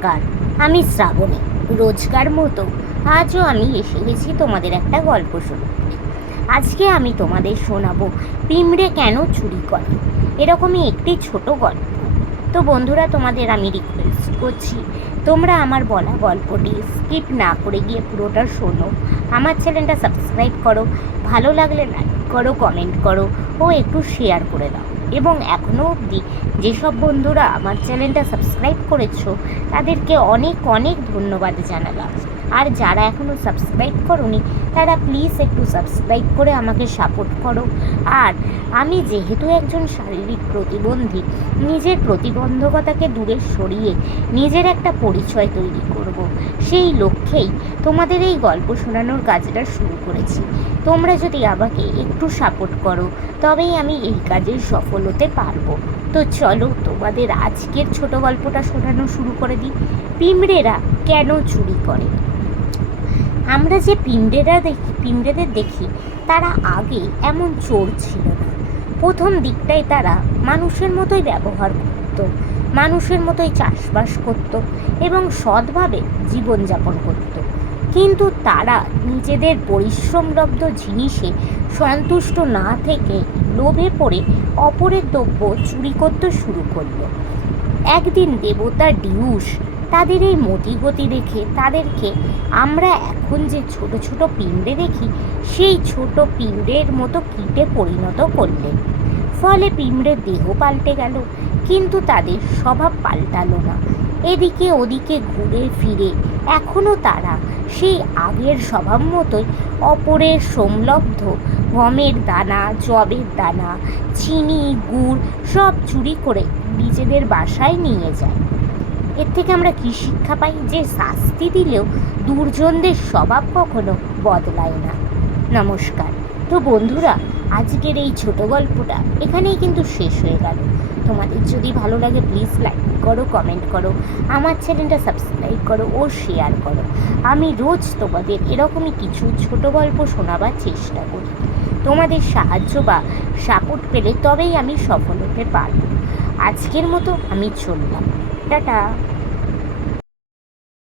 নমস্কার আমি শ্রাবণী রোজকার মতো আজও আমি এসে গেছি তোমাদের একটা গল্প শুনতে। আজকে আমি তোমাদের শোনাবো, পিমড়ে কেন চুরি করে? এরকমই একটি ছোট গল্প। তো বন্ধুরা, তোমাদের আমি রিকোয়েস্ট করছি, তোমরা আমার বলা গল্পটি স্কিপ না করে গিয়ে পুরোটা শোনো। আমার চ্যানেলটা সাবস্ক্রাইব করো, ভালো লাগলে লাইক করো কমেন্ট করো, ও একটু শেয়ার করে দাও। এবং এখনও অবধি যেসব বন্ধুরা আমার চ্যানেলটা সাবস্ক্রাইব করেছ, তাদেরকে অনেক অনেক ধন্যবাদ জানালাম। আর যারা এখনও সাবস্ক্রাইব করনি, তারা প্লিজ একটু সাবস্ক্রাইব করে আমাকে সাপোর্ট করো। আর আমি যেহেতু একজন শারীরিক প্রতিবন্ধী, নিজের প্রতিবন্ধকতাকে দূরে সরিয়ে নিজের একটা পরিচয় তৈরি করব। সেই লক্ষ্যেই তোমাদের এই গল্প শোনানোর কাজটা শুরু করেছি। তোমরা যদি আমাকে একটু সাপোর্ট করো, তবেই আমি এই কাজে সফল হতে পারব। তো চলো তোমাদের আজকের ছোট গল্পটা শোনানো শুরু করে দিই। পিঁমড়েরা কেন চুরি করে? আমরা যে পিঁমড়েরা দেখি পিঁমড়েদের দেখি, তারা আগে এমন চোর ছিল না। প্রথম দিকটাই তারা মানুষের মতোই ব্যবহার করত, মানুষের মতোই চাষবাস করত এবং সৎভাবে জীবনযাপন করত। কিন্তু তারা নিজেদের পরিশ্রমলব্ধ জিনিসে সন্তুষ্ট না থেকে লোভে পড়ে অপরের দ্রব্য চুরি করতে শুরু করল। একদিন দেবতা ডিউস তাদের এই মতিগতি দেখে তাদেরকে আমরা এখন যে ছোট ছোট পিঁমড়ে দেখি, সেই ছোট পিঁমড়ের মতো কীটে পরিণত করলেন ফলে পিঁমড়ের দেহ পাল্টে গেল, কিন্তু তাদের স্বভাব পাল্টালো না। এদিকে ওদিকে ঘুরে ফিরে এখনও তারা সেই আগের স্বভাব মতোই অপরের সোমলব্ধ গমের দানা, জবের দানা, চিনি, গুড় সব চুরি করে নিজেদের বাসায় নিয়ে যায়। এর থেকে আমরা কী শিক্ষা পাই? যে শাস্তি দিলেও দুর্জনদের স্বভাব কখনো বদলায় না। নমস্কার। তো বন্ধুরা, আজকের এই ছোট গল্পটা এখানেই কিন্তু শেষ হয়ে গেল। তোমাদের যদি ভালো লাগে প্লিজ লাইক করো কমেন্ট করো, আমার চ্যানেলটা সাবস্ক্রাইব করো ও শেয়ার করো। আমি রোজ তোমাদের এরকমই কিছু ছোট গল্প শোনাবার চেষ্টা করি। তোমাদের সাহায্য বা সাপোর্ট পেলে তবেই আমি সফল হতে পারব। আজকের মতো আমি চললাম। টাটা।